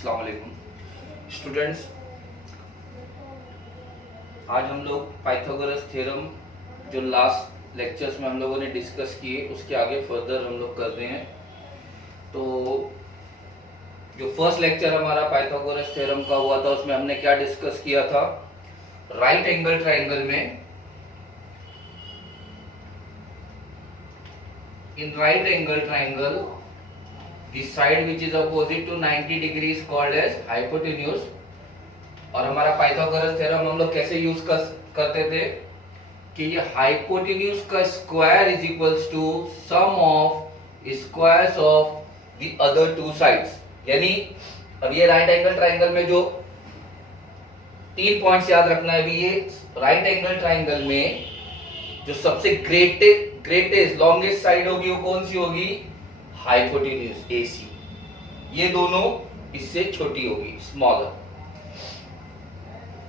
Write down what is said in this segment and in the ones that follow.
अस्सलाम वालेकुम स्टूडेंट्स। आज हम लोग पाइथागोरस थ्योरम जो लास्ट लेक्चर्स में हम लोगों ने डिस्कस किए उसके आगे फर्दर हम लोग कर रहे हैं। तो जो फर्स्ट लेक्चर हमारा पाइथागोरस थ्योरम का हुआ था उसमें हमने क्या डिस्कस किया था, राइट एंगल ट्राइंगल में in right angle triangle the side which is opposite to 90 degree is called as hypotenuse। और हमारा पाइथागोरस थ्योरम हम लोग कैसे यूज करते थे कि ये हाइपोटेन्यूज का square is equals to sum of squares of the other two sides. यानी अब ये राइट एंगल ट्राइंगल में जो 3 पॉइंट्स याद रखना है। अभी ये राइट एंगल ट्राइंगल में जो सबसे ग्रेटेस्ट लॉन्गेस्ट साइड होगी वो कौन सी होगी, हाइपोटेन्यूज AC। ये दोनों इससे छोटी होगी, स्मॉलर।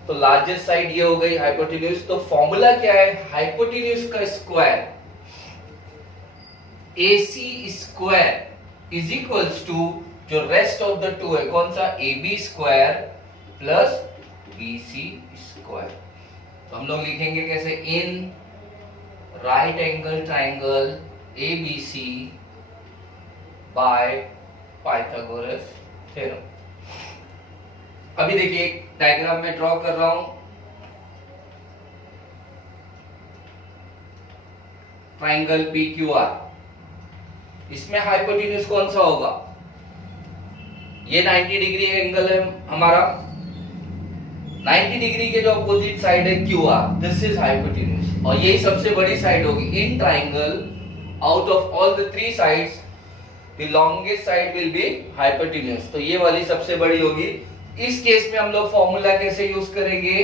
तो लार्जेस्ट साइड ये हो गई हाइपोटेन्यूज। तो फॉर्मूला क्या है, हाइपोटेन्यूज का square AC square is equals to जो रेस्ट ऑफ द टू है कौन सा, AB square plus BC square. तो हम लोग लिखेंगे कैसे, in right angle triangle ABC by Pythagoras theorem. अभी देखिए एक डायग्राम में ड्रॉ कर रहा हूं। ट्राइंगल PQR, इसमें हाइपोटेन्यूज कौन सा होगा, ये 90 डिग्री एंगल है हमारा। 90 डिग्री के जो अपोजिट साइड है QR, दिस इज हाइपोटेन्यूज। और यही सबसे बड़ी साइड होगी in triangle. Out of all the 3 sides the longest side will be hypotenuse. तो ये वाली सबसे बड़ी होगी। इस केस में हम लोग फॉर्मूला कैसे यूज करेंगे,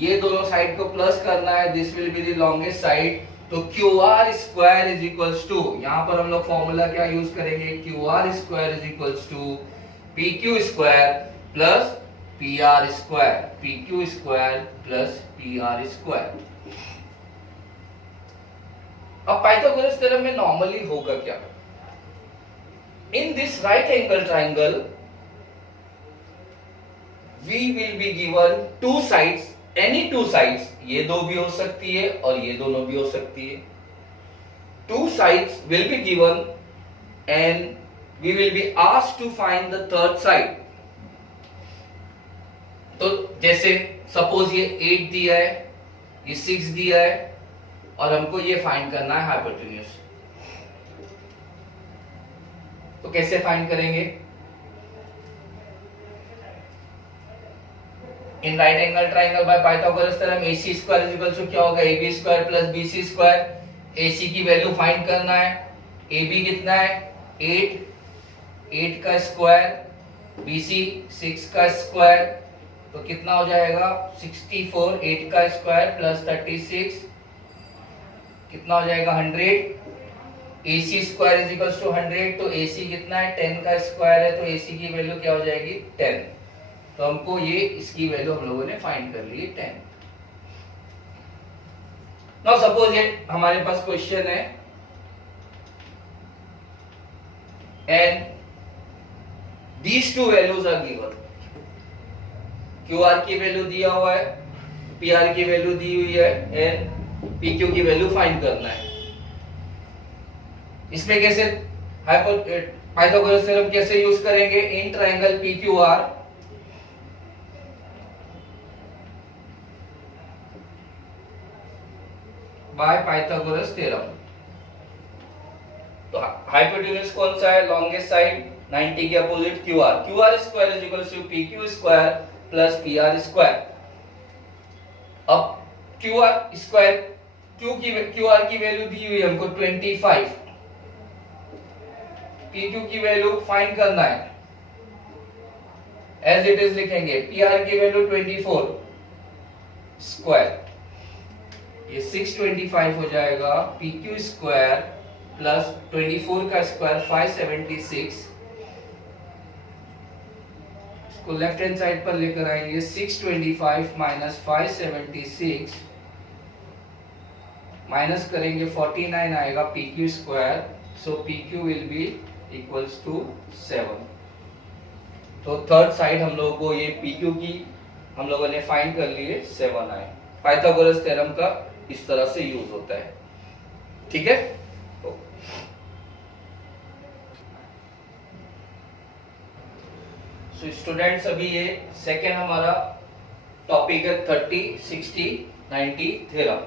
ये दोनों साइड को प्लस करना है, this will be the longest side. तो QR square is equals to, यहां पर हम लोग फॉर्मूला क्या यूज करेंगे, QR square is equals to PQ square plus PR square, PQ square plus PR square. अब पाइथागोरस थ्योरम में नॉर्मली होगा क्या, in this right angle triangle we will be given two sides, any two sides, ये दो भी हो सकती है और ये दोनों भी हो सकती है। Two sides will be given and we will be asked to find the third side। तो जैसे सपोज ये 8 दिया है, ये 6 दिया है और हमको ये फाइंड करना है हाइपोटेन्यूज। तो कैसे फाइंड करेंगे, in right angle triangle by Pythagoras theorem AC square is equal to क्या होगा, AB square plus BC square. AC की वैल्यू फाइंड करना है, AB कितना है 8 का स्क्वायर, BC 6 का स्क्वायर, तो कितना हो जाएगा 64। 8 का स्क्वायर प्लस 36 कितना हो जाएगा 100। AC square is equal to 100, तो AC कितना है 10 का स्क्वायर है, तो AC की वैल्यू क्या हो जाएगी 10। तो हमको ये इसकी वैल्यू हम लोगों ने फाइंड कर ली 10। नाउ सपोज ये हमारे पास क्वेश्चन है and these two values are given. QR की वैल्यू दिया हुआ है, PR की वैल्यू दी हुई है एंड PQ की वैल्यू फाइंड करना है। इसमें कैसे पाइथागोरस थ्योरम कैसे यूज करेंगे, in triangle PQR by Pythagoras theorem. तो हाइपोटेन्यूज कौन सा है, लॉन्गेस्ट साइड 90 के opposite QR square is equal to PQ square plus PR square. अब QR स्क्वायर QR की वैल्यू दी हुई है हमको 25, PQ की वैल्यू फाइंड करना है, एज इट इज लिखेंगे PR की वैल्यू 24 स्क्वायर, ये 625 हो जाएगा। PQ स्क्वायर प्लस 24 का स्क्वायर 576, इसको लेफ्ट हैंड साइड पर लेकर आएंगे। 625 माइनस 576 माइनस करेंगे 49 आएगा PQ square. So PQ will be equals to 7। तो थर्ड साइड हम लोगों को ये PQ की हम लोगों ने फाइंड कर लिए 7 आए। पाइथागोरस थ्योरम का इस तरह से यूज होता है, ठीक है। तो स्टूडेंट्स अभी ये सेकेंड हमारा टॉपिक है 30, 60, 90 थ्योरम।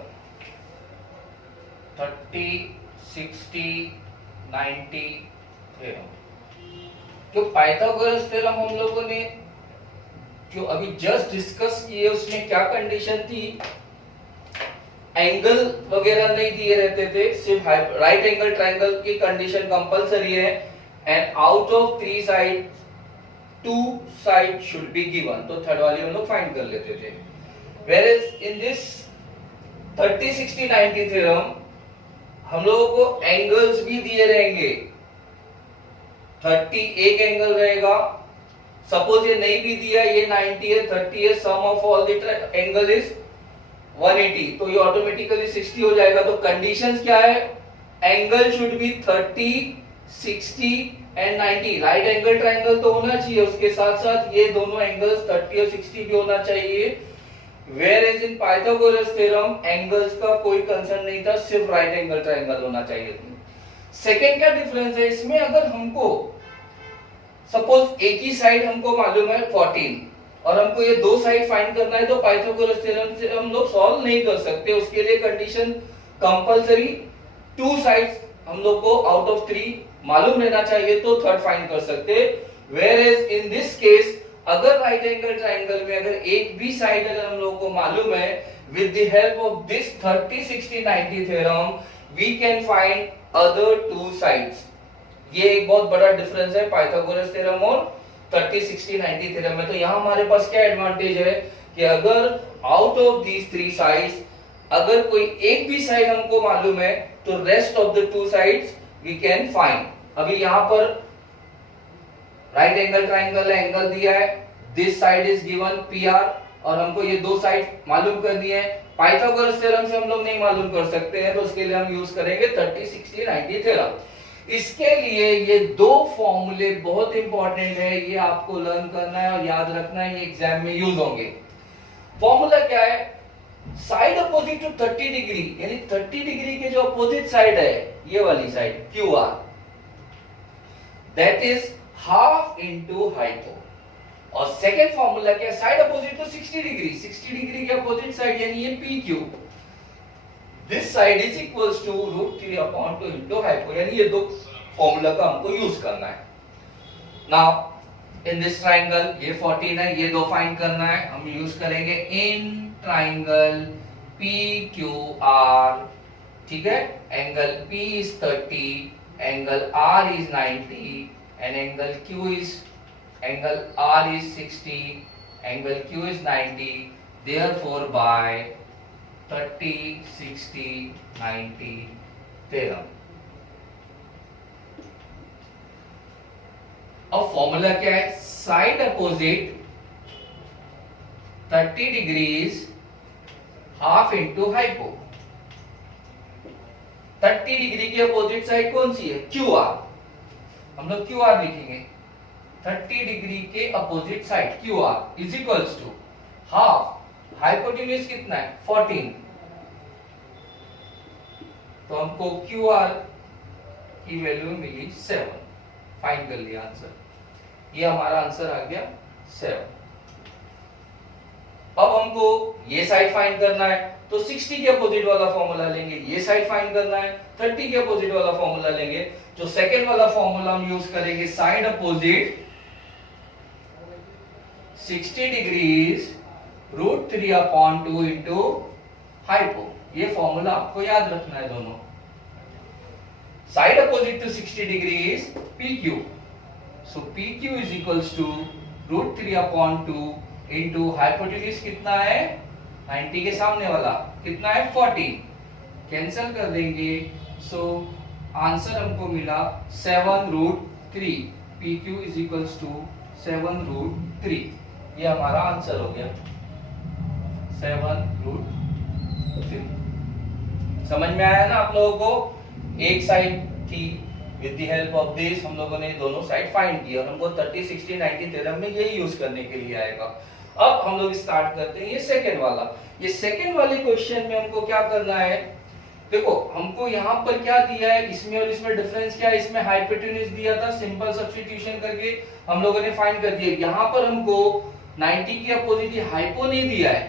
30, 60, 90 थ्योरम। जो पाइथागोरस थ्योरम हम लोगों ने जो अभी जस्ट डिस्कस किए उसमें क्या कंडीशन थी, एंगल वगैरह नहीं दिए रहते थे, सिर्फ राइट एंगल ट्रायंगल की कंडीशन कंपलसरी है and out of 3 side 2 side should be given. तो थर्ड वाली हम लोग फाइंड कर लेते थे। वेयरएज इन दिस 30, 60, 90 थ्योरम हम लोगों को एंगल्स भी दिए रहेंगे। 30 एक एंगल रहेगा, सपोज ये नहीं भी दिया, ये 90 है, 30 है, sum of all the angle is 180, तो ये ऑटोमेटिकली 60 हो जाएगा। तो कंडीशंस क्या है, angle should be 30, 60 and 90। Right angle triangle तो होना चाहिए, उसके साथ साथ ये दोनों एंगल्स 30 और 60 भी होना चाहिए। Whereas in Pythagoras theorem angles का कोई कंसर्न नहीं था, सिर्फ राइट एंगल ट्रायंगल होना चाहिए। सेकेंड क्या डिफरेंस है इसमें, अगर हमको सपोज एक ही साइड हमको मालूम है 14 और हमको ये 2 साइड फाइंड करना है, तो पाइथागोरस थ्योरम से हम लोग सॉल्व नहीं कर सकते। उसके लिए कंडीशन कंपलसरी 2 साइड्स हम लोग को आउट ऑफ 3 मालूम रहना चाहिए, तो थर्ड फाइंड कर सकते। Whereas in this case अगर राइट एंगल ट्रायंगल में अगर एक भी साइड अगर हम लोगों को मालूम है, with the help of this 30, 60, 90 theorem we can find other 2 sides। ये एक बहुत बड़ा डिफरेंस है पाइथागोरस थ्योरम और 30, 60, 90 थ्योरम में। तो यहाँ हमारे पास क्या एडवांटेज है कि अगर आउट ऑफ दीज 3 साइड्स अगर कोई एक भी साइड हमको मालूम है, तो rest of the 2 sides we can find. अभी यहाँ पर राइट एंगल ट्रायंगल है, एंगल दिया है, this side is given PR और हमको ये 2 साइड मालूम करनी है। पाइथागोरस थ्योरम से हम लोग नहीं मालूम कर सकते हैं, तो उसके लिए हम यूज करेंगे 30, 60, 90 थ्योरम। इसके लिए ये 2 फॉर्मूले बहुत इंपॉर्टेंट है, ये आपको लर्न करना है और याद रखना है, ये एग्जाम में यूज होंगे। फॉर्मूला क्या है, साइड अपोजिट टू 30 डिग्री, यानी 30 डिग्री के जो अपोजिट साइड है, ये वाली side QR, that is half into hypo. और सेकंड फॉर्मूला क्या है, side opposite to 60 degree, 60 degree के अपोजिट साइड यानी ये PQ, this side is equals to √3/2 into hypo, यानी ये 2 फॉर्मूला का हमको यूज करना है। नाउ इन दिस ट्रायंगल ये 14 है, ये 2 फाइंड करना है, हम यूज करेंगे इन ट्रायंगल PQR, ठीक है। Angle P is 30, angle R is 90 and angle R is 60, angle Q is 90, therefore by 30, 60, 90 theorem। अब फॉर्मूला क्या है, side opposite 30 degrees half into hypo. 30 degree की अपोजिट साइड कौन सी है, QR, हम लोग QR लिखेंगे। 30 डिग्री के opposite side QR is equals to half, hypotenuse कितना है 14, तो हमको QR की वैल्यू मिली 7, फाइंड कर लिया आंसर, ये हमारा आंसर आ गया 7। अब हमको ये साइड फाइंड करना है, तो 60 के अपोजिट वाला फॉर्मूला लेंगे, ये साइड फाइंड करना है 30 के अपोजिट वाला फॉर्मूला लेंगे। जो सेकेंड वाला फॉर्मूला हम यूज करेंगे, side opposite 60 degrees √3/2 into hypo. ये फॉर्मूला आपको याद रखना है दोनों। Side opposite to 60 degrees PQ, so PQ is equals to √3/2 into hypotenuse कितना है 90 के सामने वाला कितना है 40, कैंसिल कर देंगे, सो आंसर हमको मिला 7√3। PQ इज इक्वल्स टू 7√3, ये हमारा आंसर हो गया 7√3। समझ में आया ना आप लोगों को, एक साइड थी with the help of this हम लोगों ने दोनों साइड फाइंड किया और हमको 30 60 90 थ्योरम में यही यूज करने के लिए आएगा। अब हम लोग स्टार्ट करते हैं ये सेकंड वाला। ये सेकंड वाले क्वेश्चन में हमको क्या करना है, देखो हमको यहाँ पर क्या दिया है, इसमें और इसमें डिफरेंस क्या है, इसमें हाइपोटेन्यूज दिया था, सिंपल सब्स्टिट्यूशन करके हम लोगों ने फाइंड कर दिया। यहाँ पर हमको 90 की अपोजिट हाइपो नहीं दिया है,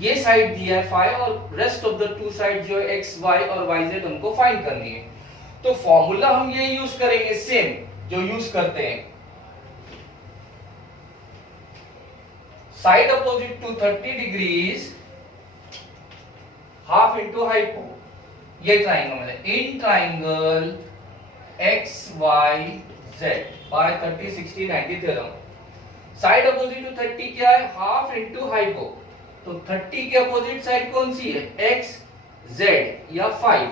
ये साइड दिया है फाई और rest of the to side जो एक्स वाई और वाई जेड हमको फाइंड करनी है। तो फॉर्मूला हम ये यूज करेंगे सेम जो यूज करते हैं, side opposite to 30 degrees half into hypo, ये ट्राइंगल है in triangle X Y Z by 30 60 90 theorem. Side opposite to 30 क्या है, हाफ इंटू हाइपो, तो 30 के अपोजिट साइड कौन सी है, एक्स जेड या 5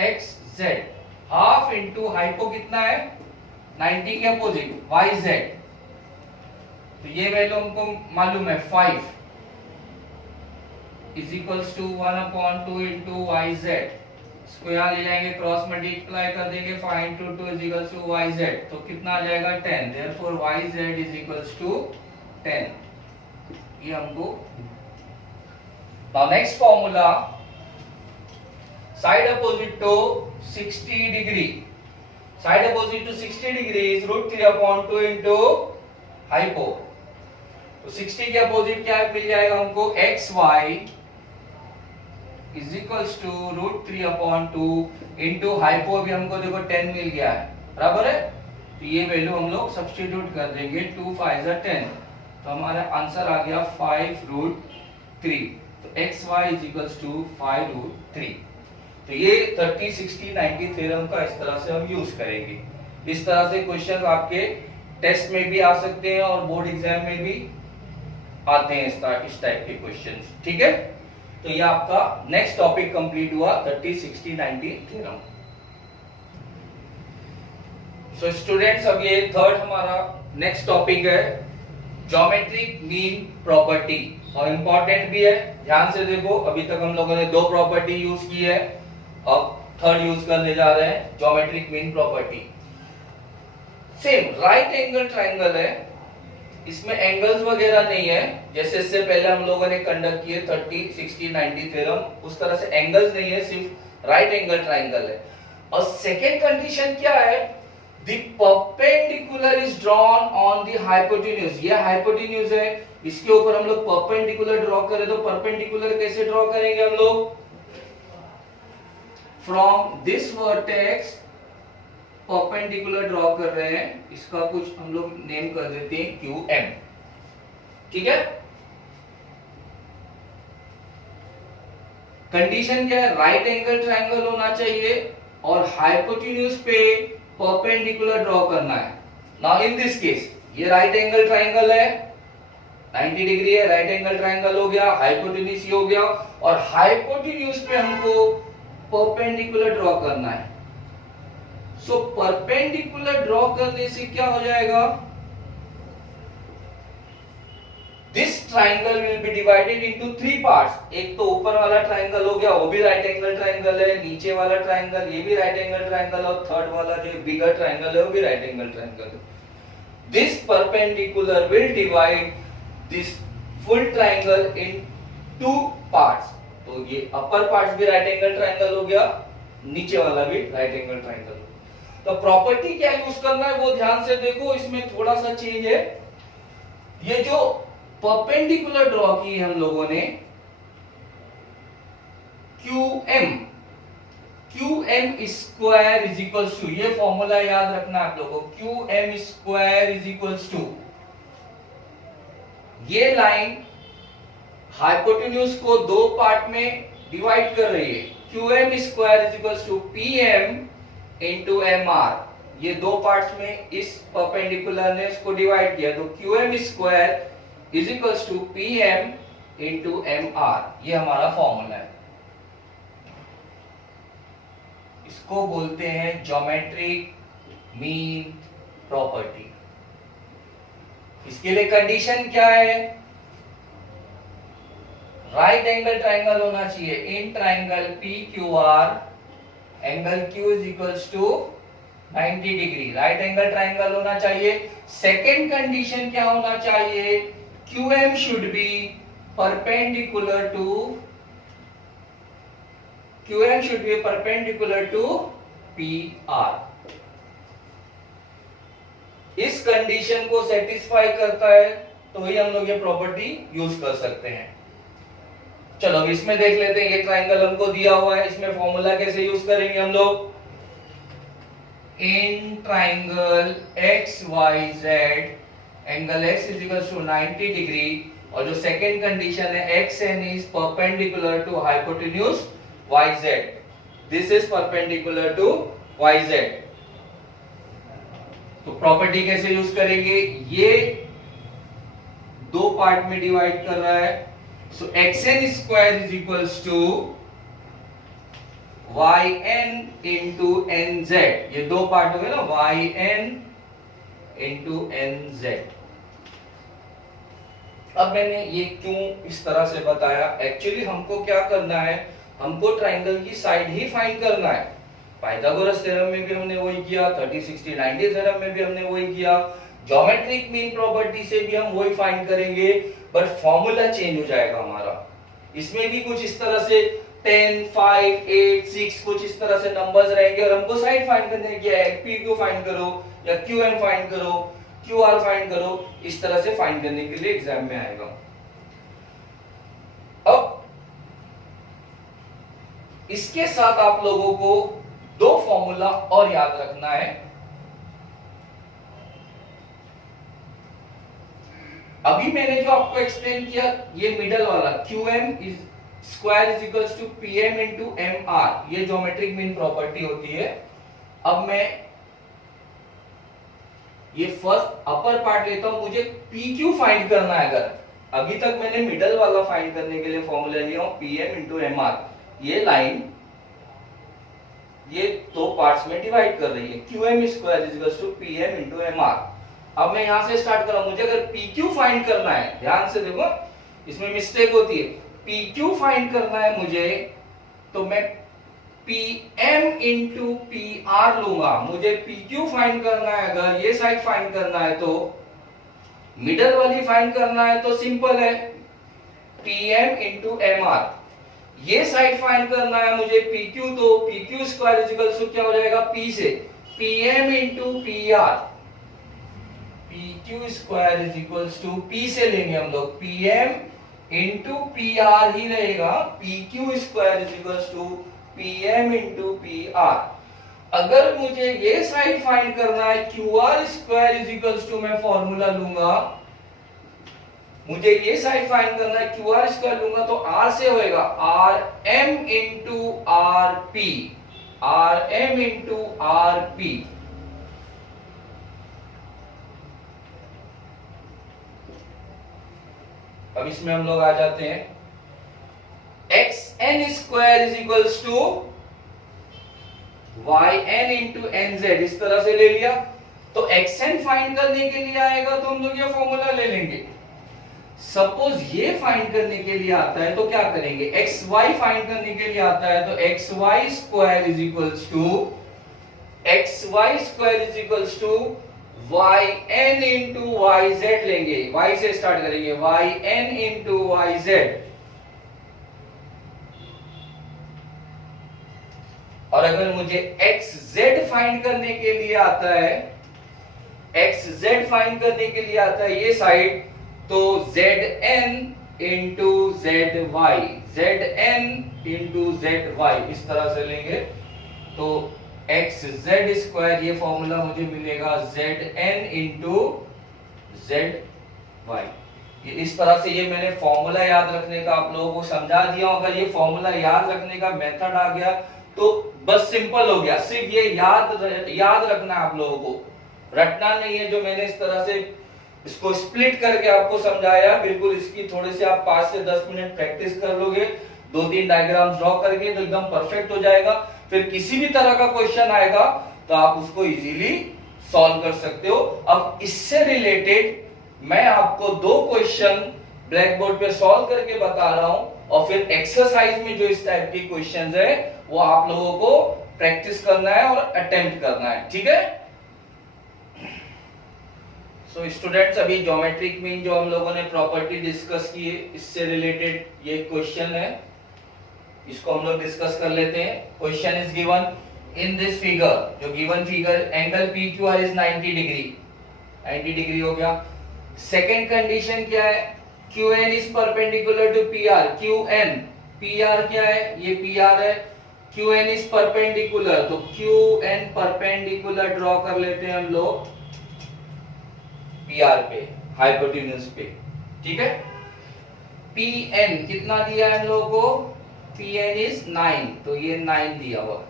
x Z, half into hypo कितना है 90 के अपोजिट वाई जेड, तो ये वैल्यू हमको मालूम है 5 is equals to 1/2 into Y Z, इसको यहाँ ले जाएंगे क्रॉस मल्टीप्लाई कर देंगे 5 into 2 is equals to Y Z, तो कितना आ जाएगा 10, therefore Y Z is equals to 10, ये हमको। Now next formula, side opposite to 60 degree, side opposite to 60 degree is √3/2 into hypo, तो 60 के अपोजिट क्या मिल जाएगा हमको, X Y is equals to √3/2 into hypo, अभी हमको देखो 10 मिल गया है, बराबर है, तो ये वैल्यू हम लोग सब्स्टिट्यूट कर देंगे, 2 5 10, तो हमारा आंसर आ गया 5√3, तो X Y is equals to 5√3। तो ये 30 60 90 थ्योरम का इस तरह से हम यूज करेंगे। इस तरह से क्वेश्चन आपके टेस्ट में भी आ सकते हैं और बोर्ड एग्जाम में भी आते हैं इस टाइप के क्वेश्चंस, ठीक है। तो ये आपका नेक्स्ट टॉपिक कंप्लीट हुआ 30 60 90 थ्योरम। सो स्टूडेंट्स, अब ये थर्ड हमारा नेक्स्ट टॉपिक है ज्योमेट्रिक मीन प्रॉपर्टी, और इंपॉर्टेंट भी है, ध्यान से देखो। अभी तक हम लोगों ने 2 प्रॉपर्टी यूज की है, अब थर्ड यूज करने जा रहे हैं geometric mean property. Same right angle triangle है, इसमें एंगल्स वगैरह नहीं है, जैसे इससे पहले हम लोगों ने कंडक्ट किए 30 60 90 थ्योरम, उस तरह से एंगल्स नहीं है, सिर्फ राइट एंगल ट्राइंगल है। और सेकेंड कंडीशन क्या है, the perpendicular is drawn on the hypotenuse, ये हाइपोटेन्यूज है, इसके ऊपर हम लोग परपेंडिकुलर ड्रॉ करें, तो परपेंडिकुलर कैसे ड्रॉ करेंगे हम लोग, from this vertex perpendicular draw कर रहे हैं, इसका कुछ हम लोग नेम कर देते हैं QM, ठीक है। कंडीशन क्या है, राइट एंगल ट्राइंगल होना चाहिए और हाइपोटेन्यूज पे परपेंडिकुलर ड्रॉ करना है। नाउ इन दिस केस ये राइट एंगल ट्राइंगल है, 90 डिग्री है, राइट एंगल ट्राइंगल हो गया, हाइपोटेन्यूज हो गया, और हाइपोटेन्यूज पे हमको परपेंडिकुलर ड्रॉ करना है। सो परपेंडिकुलर ड्रॉ करने से क्या हो जाएगा, this triangle will be divided into 3 parts. एक तो ऊपर वाला ट्राइंगल हो गया, वो भी राइट एंगल ट्राइंगल है, नीचे वाला ट्राइंगल ये भी राइट एंगल ट्राइंगल, और थर्ड वाला जो बिगर ट्राइंगल है वो भी राइट एंगल ट्राइंगल है। This perpendicular will divide this full triangle in 2 parts, तो ये अपर पार्ट भी राइट एंगल ट्राइंगल हो गया, नीचे वाला भी राइट एंगल ट्राइंगल। तो प्रॉपर्टी क्या यूज करना है वो ध्यान से देखो, इसमें थोड़ा सा चेंज है। ये जो परपेंडिकुलर ड्रॉ की हम लोगों ने QM square is equals to, ये फॉर्मूला याद रखना आप लोगों को, QM square is equals to, ये लाइन हाइपोटेन्यूज को 2 पार्ट में डिवाइड कर रही है। QM square is equals to PM into MR, ये 2 पार्ट्स में इस परपेंडिकुलर ने इसको डिवाइड किया, तो QM square is equals to PM into MR, ये हमारा फॉर्मूला है। इसको बोलते हैं ज्योमेट्रिक मीन प्रॉपर्टी। इसके लिए कंडीशन क्या है, राइट एंगल ट्राइंगल होना चाहिए। In triangle P Q R angle Q is equals to 90 degree, right angle triangle होना चाहिए। सेकेंड कंडीशन क्या होना चाहिए, QM should be perpendicular to PR। इस कंडीशन को सेटिस्फाई करता है तो ही हम लोग ये प्रॉपर्टी यूज कर सकते हैं। चलो अब इसमें देख लेते हैं, ये ट्राइंगल हमको दिया हुआ है, इसमें फॉर्मूला कैसे यूज करेंगे हम लोग। In triangle XYZ angle X is equal to 90 degree, और जो सेकेंड कंडीशन है XN is perpendicular to hypotenuse YZ, this is perpendicular to YZ। तो प्रॉपर्टी कैसे यूज करेंगे, ये दो पार्ट में डिवाइड कर रहा है, so XN square is equals to YN into NZ, ये दो पार्ट हो गए ना, YN इंटू NZ। अब मैंने ये क्यों इस तरह से बताया, एक्चुअली हमको क्या करना है, हमको ट्राइंगल की साइड ही फाइंड करना है। पाइथागोरस थ्योरम में भी हमने वही किया, 30 60 90 थ्योरम में भी हमने वही किया, ज्योमेट्रिक मीन प्रॉपर्टी से भी हम वही फाइंड करेंगे, बट फॉर्मूला चेंज हो जाएगा हमारा। इसमें भी कुछ इस तरह से 10 5 8 6 कुछ इस तरह से नंबर्स रहेंगे, और हमको साइड फाइंड करने की है, PQ फाइंड करो या QM फाइंड करो, QR फाइंड करो, इस तरह से फाइंड करने के लिए एग्जाम में आएगा। अब इसके साथ आप लोगों को दो फॉर्मूला और याद रखना है। अभी मैंने जो आपको एक्सप्लेन किया, ये मिडल वाला QM is square is equals to PM into MR, ये ज्योमेट्रिक मीन प्रॉपर्टी होती है। अब मैं ये फर्स्ट अपर पार्ट लेता हूं, मुझे PQ फाइंड करना है। अगर अभी तक मैंने मिडल वाला फाइंड करने के लिए फॉर्मूला लिया हूं PM इंटू MR, ये लाइन ये दो पार्ट्स में डिवाइड कर रही है, QM square is equals to PM into MR। अब मैं यहां से स्टार्ट कर रहा हूं, मुझे अगर PQ फाइंड करना है, ध्यान से देखो इसमें मिस्टेक होती है, PQ फाइंड करना है मुझे, तो मैं PM इंटू PR लूंगा। मुझे PQ फाइंड करना है, अगर ये साइड फाइंड करना है, तो मिडल वाली फाइंड करना है तो सिंपल है, PM इंटू MR। ये साइड फाइंड करना है मुझे PQ, तो PQ square is equal to क्या हो जाएगा, P से PM into PR। PQ square is equal to P से लेंगे हम लोग, PM इंटू PR ही रहेगा, PQ square is equal to PM into PR। अगर मुझे ये साइड फाइंड करना है, QR square is equal to, मैं फॉर्मूला लूंगा, मुझे ये साइड फाइंड करना है, QR स्क्वायर लूंगा तो R से होएगा RM into RP, RM into RP। अब इसमें हम लोग आ जाते हैं, XN square is equals to YN into NZ, इस तरह से ले लिया। तो XN फाइंड करने के लिए आएगा तो हम लोग ये फॉर्मूला ले लेंगे। सपोज ये फाइंड करने के लिए आता है तो क्या करेंगे, XY फाइंड करने के लिए आता है तो XY square is equals to YN into YZ लेंगे, Y से स्टार्ट करेंगे, YN इंटू YZ। और अगर मुझे XZ फाइंड करने के लिए आता है, XZ फाइंड करने के लिए आता है ये साइड, तो ZN into ZY, ZN into ZY इस तरह से लेंगे, तो XZ स्क्वायर, ये फॉर्मूला मुझे मिलेगा ZN इंटू ZY। ये इस तरह से, ये मैंने फॉर्मूला याद रखने का आप लोगों को समझा दिया। अगर ये फॉर्मूला याद रखने का मेथड आ गया तो बस सिंपल हो गया, सिर्फ ये याद रखना है आप लोगों को, रटना नहीं है। जो मैंने इस तरह से इसको स्प्लिट करके आपको समझाया, बिल्कुल इसकी थोड़े से आप 5 से 10 मिनट प्रैक्टिस कर लोगे, 2-3 डायग्राम ड्रॉ करके, तो एकदम परफेक्ट हो जाएगा। फिर किसी भी तरह का क्वेश्चन आएगा तो आप उसको इजीली सॉल्व कर सकते हो। अब इससे रिलेटेड मैं आपको 2 क्वेश्चन ब्लैक बोर्ड पे सॉल्व करके बता रहा हूं, और फिर एक्सरसाइज में जो इस टाइप के क्वेश्चंस है वो आप लोगों को प्रैक्टिस करना है और अटेम्प्ट करना है, ठीक है। सो स्टूडेंट्स, अभी ज्योमेट्रिक मीन जो हम लोगों ने प्रॉपर्टी डिस्कस की है, इससे रिलेटेड ये क्वेश्चन है, इसको हम लोग डिस्कस कर लेते हैं। Question is given in this figure, जो given figure angle P Q R is 90 degree, 90 degree हो गया। सेकेंड कंडीशन क्या है, Q N is perpendicular to P R, Q N, P R क्या है, ये पी आर है, क्यू एन इज परपेंडिकुलर, तो क्यू एन परपेंडिकुलर ड्रॉ कर लेते हैं हम लोग पी आर पे, हाइपोटेन्यूज पे, ठीक है। पी एन कितना दिया है हम लोगों को, पी एन इज 9, तो ये 9 दिया हुआ।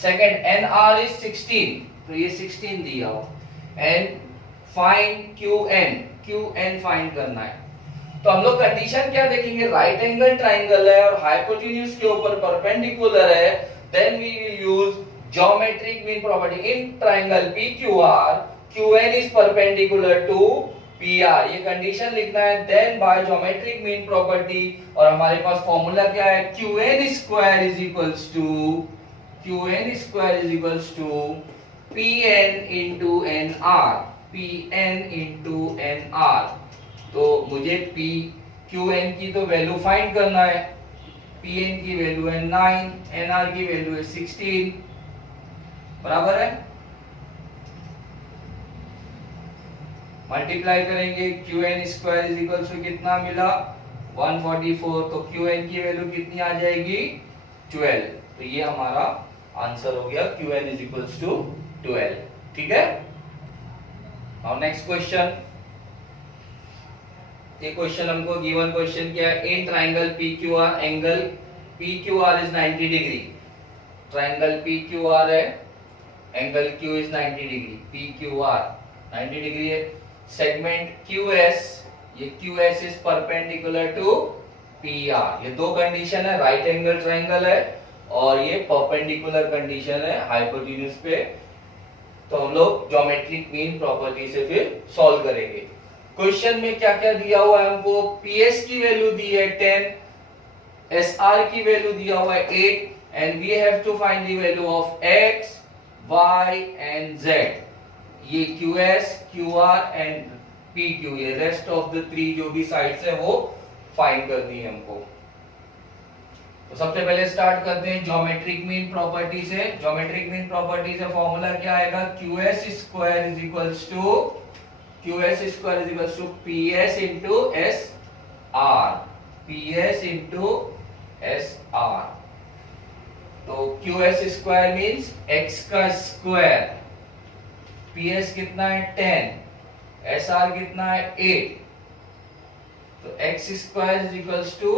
सेकेंड एन आर इज 16, तो ये 16 दिया हुआ। And find Q N, Q N find करना है। तो हम लोग कंडीशन क्या देखेंगे, राइट एंगल ट्राइंगल है और हाइपोटेन्यूज के ऊपर परपेंडिकुलर है, then we will use geometric mean property in triangle P Q R, Q N is perpendicular to P R, ये कंडीशन लिखना है। Then by geometric mean property, और हमारे पास फॉर्मूला क्या है, Q N square is equals to, Q N square is equals to P N into N R, P N into N R. तो मुझे पी क्यू एन की तो value find करना है, पी एन की वैल्यू है 9, एन आर की value है 16, बराबर है। मल्टीप्लाई करेंगे, Q N square is equal to कितना मिला 144, तो क्यू एन की वैल्यू कितनी आ जाएगी 12, तो ये हमारा आंसर हो गया, Q N is equal to 12, ठीक है। नाउ नेक्स्ट क्वेश्चन, ये क्वेश्चन हमको गिवन क्वेश्चन क्या है, in triangle P Q R angle P Q R is 90 degree, triangle P Q R है, angle Q is 90 degree, P Q R 90 degree है। Segment QS, ये QS is perpendicular to PR, ये दो condition है, right angle triangle है और ये perpendicular condition है हाइपोटेन्यूज पे। तो हम लोग ज्योमेट्रिक मीन प्रॉपर्टी से फिर सॉल्व करेंगे। क्वेश्चन में क्या क्या दिया हुआ है हमको, PS की वैल्यू दी है 10, SR की वैल्यू दिया हुआ है 8 and we have to find the value of X, Y and Z। ये QS, QR एंड PQ, ये रेस्ट ऑफ द 3 जो भी साइड्स है वो फाइंड करनी है हमको। तो सबसे पहले स्टार्ट करते हैं ज्योमेट्रिक मीन प्रॉपर्टी से। ज्योमेट्रिक मीन प्रॉपर्टी से फॉर्मूला क्या आएगा, QS square is equals to, QS square is equals to PS into SR, PS into SR। तो QS स्क्वायर मींस x का स्क्वायर, PS कितना है 10, SR कितना है 8, तो x square is equals to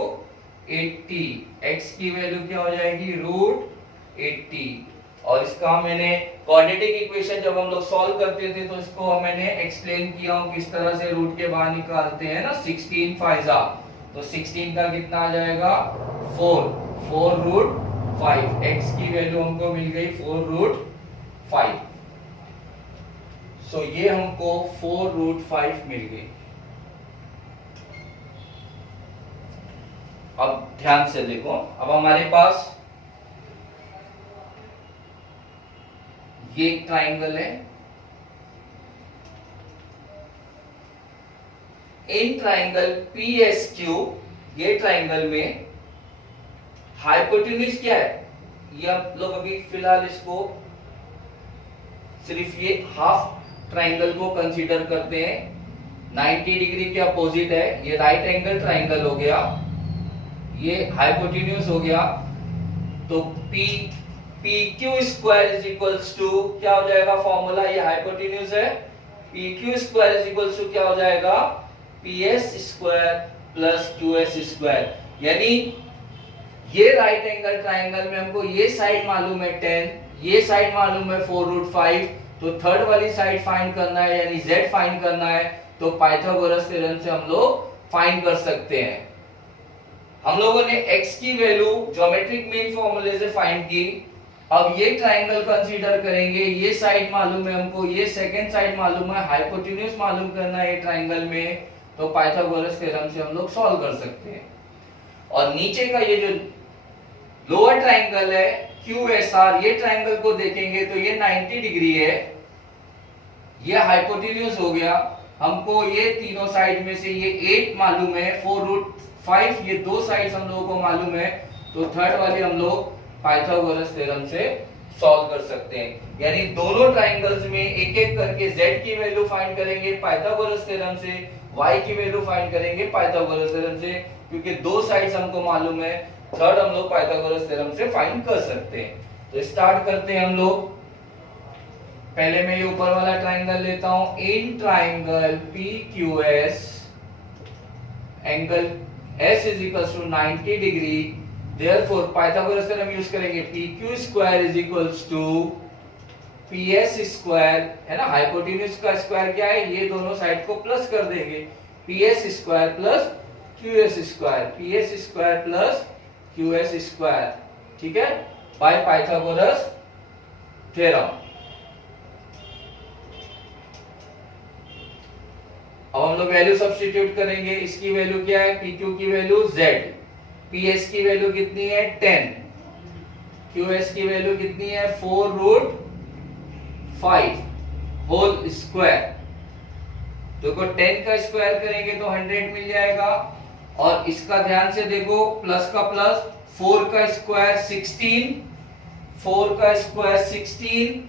80, x की वैल्यू क्या हो जाएगी √80। और इसका मैंने क्वाड्रेटिक इक्वेशन जब हम लोग सॉल्व करते थे तो इसको मैंने एक्सप्लेन किया हूं किस तरह से रूट के बाहर निकालते हैं ना, 16 फाइजा, तो 16 का कितना आ जाएगा 4√5, x की वैल्यू हमको मिल गई 4√5, सो ये हमको 4√5 मिल गई। अब ध्यान से देखो, अब हमारे पास ये एक ट्राइंगल है, इन ट्राइंगल PSQ, ये ट्राइंगल में हाइपोटेन्यूज क्या है, ये आप लोग अभी फिलहाल इसको सिर्फ ये हाफ ट्राइंगल को कंसीडर करते हैं। 90 डिग्री के अपोजिट है, ये राइट एंगल ट्राइंगल हो गया, ये हाइपोटेन्यूज हो गया, तो PQ square is equals to क्या हो जाएगा फॉर्मूला, ये हाइपोटेन्यूज है, PQ square is equals to क्या हो जाएगा PS square plus QS square. यानी ये राइट एंगल ट्राइंगल में हमको ये साइड मालूम है 10, ये साइड मालूम है 4√5, तो थर्ड वाली साइड फाइंड करना है यानी Z फाइंड करना है, तो पाइथागोरस थ्योरम से हम लोग फाइंड कर सकते हैं। हम लोगों ने x की वैल्यू ज्योमेट्रिक मीन फॉर्मूले से फाइंड की। अब ये ट्राइंगल कंसीडर करेंगे, ये साइड मालूम है हमको, ये सेकंड साइड मालूम है, हाइपोटेन्यूज मालूम करना है ट्राइंगल में, तो पाइथागोरस थ्योरम से हम लोग सॉल्व कर सकते हैं। और नीचे का ये जो लोअर ट्राइंगल है QSR, ये ट्राइंगल को देखेंगे तो ये 90 डिग्री है, ये हाइपोटेन्यूज हो गया। हमको ये तीनों साइड में से ये 8 मालूम है, 4√5 ये दो साइड्स हम लोगों को मालूम है, तो थर्ड वाली हम लोग पाइथागोरस थ्योरम से सॉल्व कर सकते हैं। यानी दोनों ट्राइंगल्स में एक एक करके z की वैल्यू फाइंड करेंगे पाइथागोरस थ्योरम से, y की वैल्यू फाइंड करेंगे पाइथागोरस थ्योरम से, क्योंकि दो साइड्स हमको मालूम है, थर्ड हम लोग पाइथागोरस थ्योरम से फाइंड कर सकते हैं। तो स्टार्ट करते हैं हम लोग। पहले मैं ये ऊपर वाला ट्राइंगल लेता हूं। In triangle PQS angle S is equals to 90 degree, therefore Pythagoras theorem use करेंगे PQ square is equals to PS square, है ना, हाइपोटेन्यूज का स्क्वायर क्या है, ये दोनों साइड को प्लस कर देंगे, PS square plus QS square, PS square plus QS square, ठीक है, बाय पाइथागोरस थ्योरम। अब हम लोग वैल्यू सब्स्टिट्यूट करेंगे। इसकी वैल्यू क्या है, PQ की वैल्यू Z, PS की वैल्यू कितनी है 10, QS की वैल्यू कितनी है 4√5 होल स्क्वायर। देखो 10 का स्क्वायर करेंगे तो 100 मिल जाएगा, और इसका ध्यान से देखो प्लस का प्लस, 4 का स्क्वायर 16, 4 का स्क्वायर 16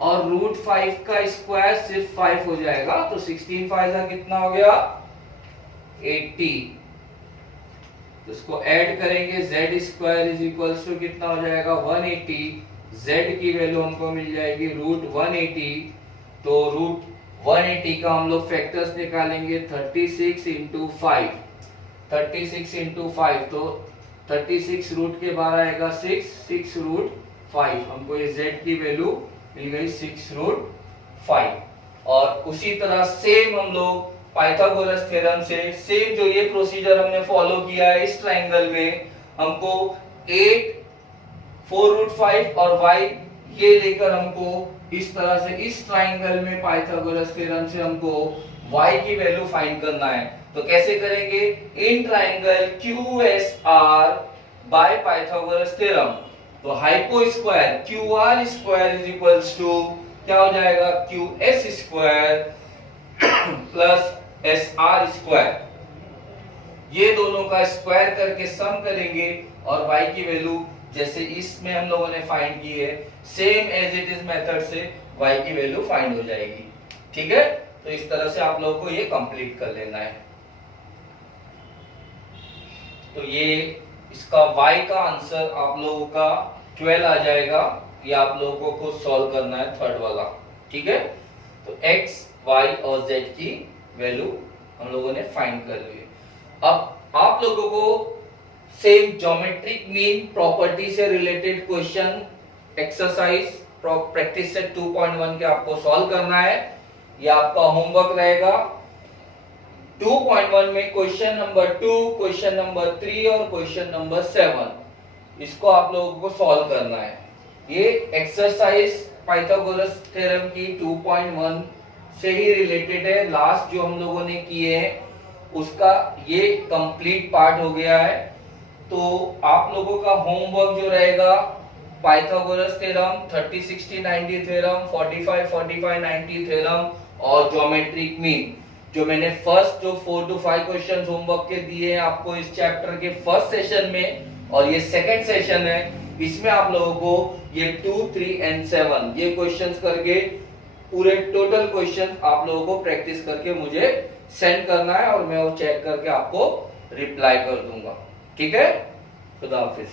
और √5 का स्क्वायर सिर्फ 5 हो जाएगा, तो 16 फाइव कितना हो गया 80। तो इसको ऐड करेंगे, Z square is equals to कितना हो जाएगा 180, Z की वैल्यू हमको मिल जाएगी √180, तो √180 का हम लोग फैक्टर्स निकालेंगे 36 इंटू 5, 36 इंटू 5, तो 36 रूट के बाहर आएगा 6√5, हमको ये Z की वैल्यू मिल गई 6√5। और उसी तरह सेम हम लोग पाइथागोरस थ्योरम से सेम जो ये प्रोसीजर हमने फॉलो किया है, इस ट्राइंगल में हमको 8 4√5 और y ये लेकर हमको इस तरह से इस ट्राइंगल में पाइथागोरस थ्योरम से हमको y की वैल्यू फाइंड करना है। तो कैसे करेंगे, in triangle QSR by Pythagoras theorem, तो hypo square QR square is equals to क्या हो जाएगा QS square plus SR square, ये दोनों का स्क्वायर करके सम करेंगे और y की वैल्यू जैसे इसमें हम लोगों ने फाइंड की है, same as it is method से y की वैल्यू फाइंड हो जाएगी। ठीक है, तो इस तरह से आप लोगों को ये कंप्लीट कर लेना है। तो ये इसका y का आंसर आप लोगों का 12 आ जाएगा, ये आप लोगों को खुद सॉल्व करना है थर्ड वाला। ठीक है, तो x, y और z की वैल्यू हम लोगों ने फाइंड कर ली है। अब आप लोगों को सेम ज्योमेट्रिक मीन प्रॉपर्टी से related question exercise practice set 2.1 के आपको सॉल्व करना है, ये आपका होमवर्क रहेगा। 2.1 में क्वेश्चन नंबर 2, क्वेश्चन नंबर 3 और क्वेश्चन नंबर 7 इसको आप लोगों को सॉल्व करना है। ये एक्सरसाइज पाइथागोरस थ्योरम की 2.1 से ही रिलेटेड है, लास्ट जो हम लोगों ने किए हैं उसका ये कंप्लीट पार्ट हो गया है। तो आप लोगों का होमवर्क जो रहेगा पाइथागोरस थ्योरम, 30 60 90 थ्योरम, 45 45 90 थ्योरम और ज्योमेट्रिक मीन, जो मैंने फर्स्ट जो 4 to 5 क्वेश्चंस होमवर्क के दिए हैं आपको इस चैप्टर के फर्स्ट सेशन में, और ये सेकंड सेशन है, इसमें आप लोगों को ये 2 3 and 7 ये क्वेश्चंस करके पूरे टोटल क्वेश्चन आप लोगों को प्रैक्टिस करके मुझे सेंड करना है और मैं वो चेक करके आपको रिप्लाई कर दूंगा। ठीक है, खुदा हाफिज।